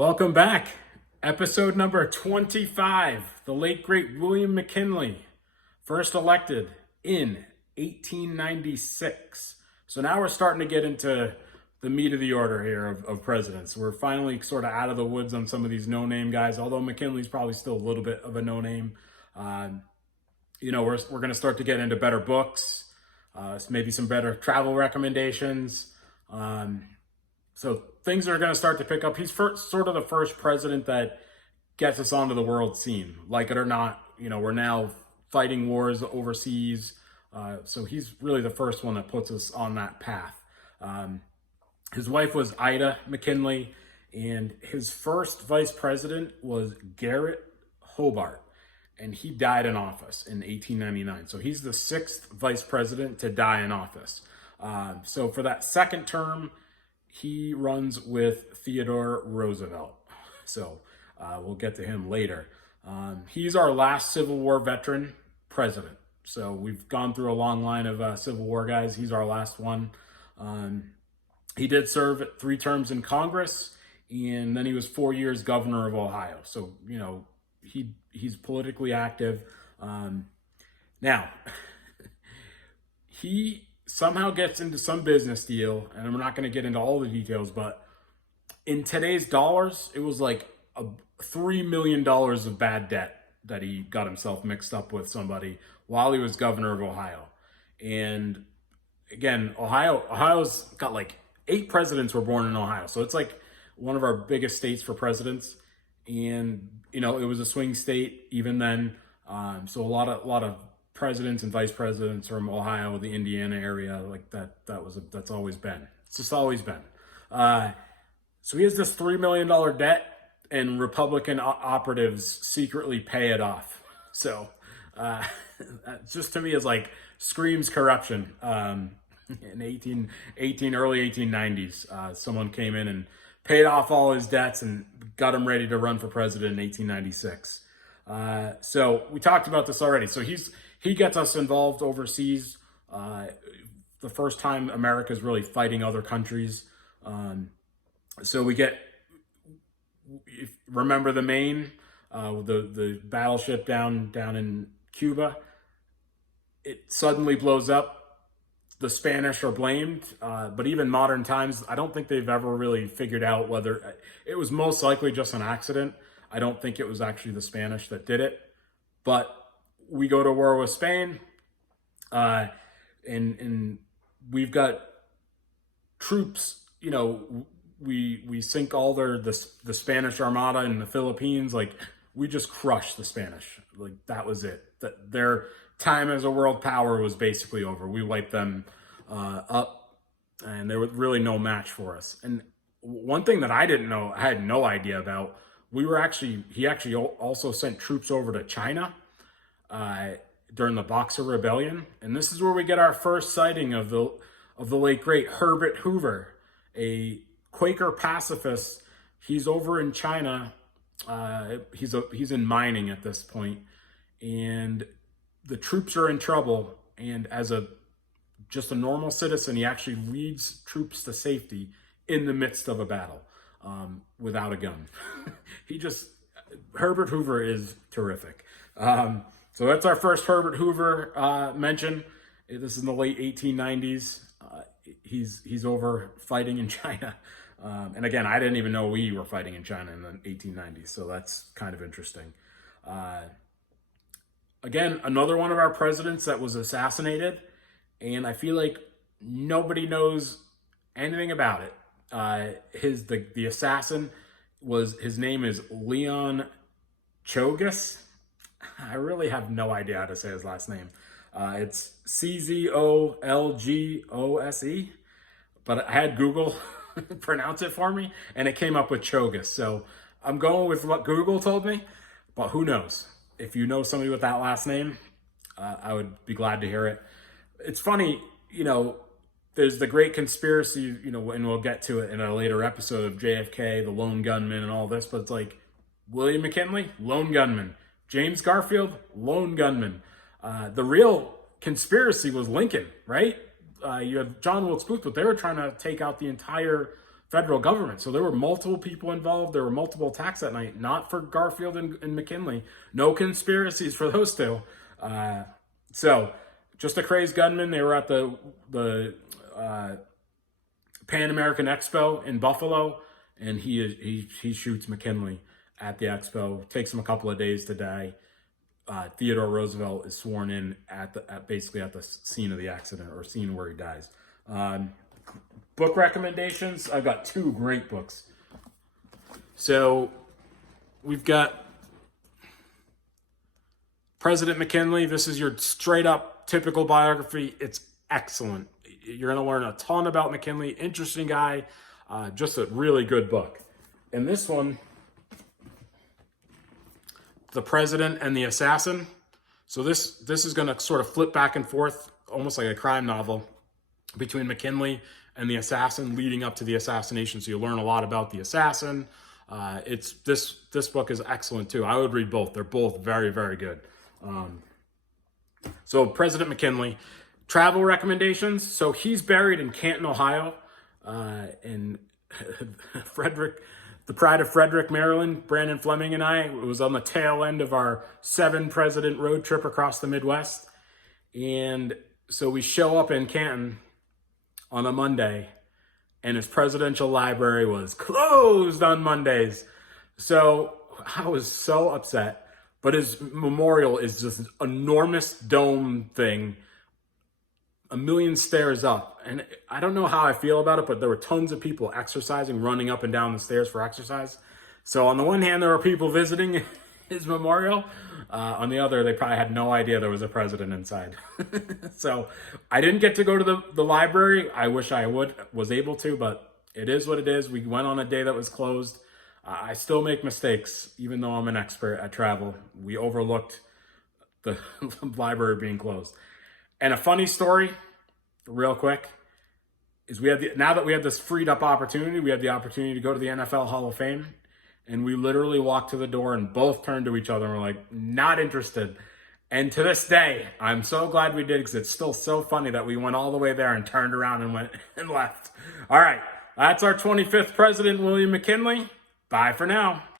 Welcome back. Episode number 25. The late great William McKinley, first elected in 1896. So now we're starting to get into the meat of the order here of presidents. We're finally sort of out of the woods on some of these no-name guys, although McKinley's probably still a little bit of a no-name. We're going to start to get into better books, maybe some better travel recommendations. So things are going to start to pick up. He's sort of the first president that gets us onto the world scene. Like it or not, we're now fighting wars overseas. So he's really the first one that puts us on that path. His wife was Ida McKinley, and his first vice president was Garrett Hobart, and he died in office in 1899. So he's the sixth vice president to die in office. So for that second term, he runs with Theodore Roosevelt. So we'll get to him later. He's our last Civil War veteran president. So we've gone through a long line of Civil War guys. He's our last one. He did serve 3 terms in Congress, and then he was 4 years governor of Ohio. So, he's politically active. Now, he somehow gets into some business deal, and I'm not going to get into all the details, but in today's dollars, it was like $3 million of bad debt that he got himself mixed up with somebody while he was governor of Ohio. And again, Ohio's got like 8 presidents were born in Ohio. So it's like one of our biggest states for presidents. And, it was a swing state even then. So a lot of presidents and vice presidents from Ohio, the Indiana area, like that's always been. It's just always been. So he has this $3 million debt, and Republican operatives secretly pay it off. So just to me is like screams corruption. In early 1890s, someone came in and paid off all his debts and got him ready to run for president in 1896. So we talked about this already. So he gets us involved overseas. The first time America's really fighting other countries. So we remember the Maine, the battleship down in Cuba. It suddenly blows up. The Spanish are blamed, but even modern times, I don't think they've ever really figured out whether it was most likely just an accident. I don't think it was actually the Spanish that did it, but we go to war with Spain, and we've got troops. We sink all the Spanish Armada in the Philippines. Like we just crushed the Spanish. Like that was it. That their time as a world power was basically over. We wiped them up, and there was really no match for us. And one thing that I didn't know, I had no idea about. He actually also sent troops over to China during the Boxer Rebellion, and this is where we get our first sighting of the late great Herbert Hoover, a Quaker pacifist. He's over in China. He's in mining at this point, and the troops are in trouble. And as just a normal citizen, he actually leads troops to safety in the midst of a battle without a gun. Herbert Hoover is terrific. So that's our first Herbert Hoover mention. This is in the late 1890s. He's over fighting in China. And again, I didn't even know we were fighting in China in the 1890s. So that's kind of interesting. Again, another one of our presidents that was assassinated. And I feel like nobody knows anything about it. The assassin his name is Leon Czolgosz. I really have no idea how to say his last name. It's Czolgose, but I had Google pronounce it for me, and it came up with Czolgosz. So I'm going with what Google told me, but who knows? If you know somebody with that last name, I would be glad to hear it. It's funny, there's the great conspiracy, and we'll get to it in a later episode of JFK, the lone gunman and all this, but it's like William McKinley, lone gunman. James Garfield, lone gunman. The real conspiracy was Lincoln, right? You had John Wilkes Booth, but they were trying to take out the entire federal government. So there were multiple people involved. There were multiple attacks that night, not for Garfield and McKinley. No conspiracies for those two. So just a crazed gunman. They were at the Pan American Expo in Buffalo, and he shoots McKinley at the expo. Takes him a couple of days to die. Theodore Roosevelt is sworn in basically at the scene of the accident, or scene where he dies. Book recommendations. I've got two great books. So we've got President McKinley. This is your straight up typical biography. It's excellent. You're going to learn a ton about McKinley. Interesting guy. Just a really good book. And this one, The President and the Assassin. So this is going to sort of flip back and forth, almost like a crime novel, between McKinley and the assassin leading up to the assassination. So you learn a lot about the assassin. This book is excellent too. I would read both. They're both very, very good. So President McKinley, travel recommendations. So he's buried in Canton, Ohio, in the pride of Frederick, Maryland. Brandon Fleming and I, it was on the tail end of our 7-president road trip across the Midwest. And so we show up in Canton on a Monday, and his presidential library was closed on Mondays. So I was so upset. But his memorial is just an enormous dome thing, a million stairs up. And I don't know how I feel about it, but there were tons of people exercising, running up and down the stairs for exercise. So on the one hand, there were people visiting his memorial. On the other, they probably had no idea there was a president inside. So I didn't get to go to the library. I wish I was able to, but it is what it is. We went on a day that was closed. I still make mistakes, even though I'm an expert at travel. We overlooked the library being closed. And a funny story, real quick, is now that we have this freed up opportunity, we have the opportunity to go to the NFL Hall of Fame. And we literally walked to the door and both turned to each other and were like, not interested. And to this day, I'm so glad we did, because it's still so funny that we went all the way there and turned around and went and left. All right, that's our 25th president, William McKinley. Bye for now.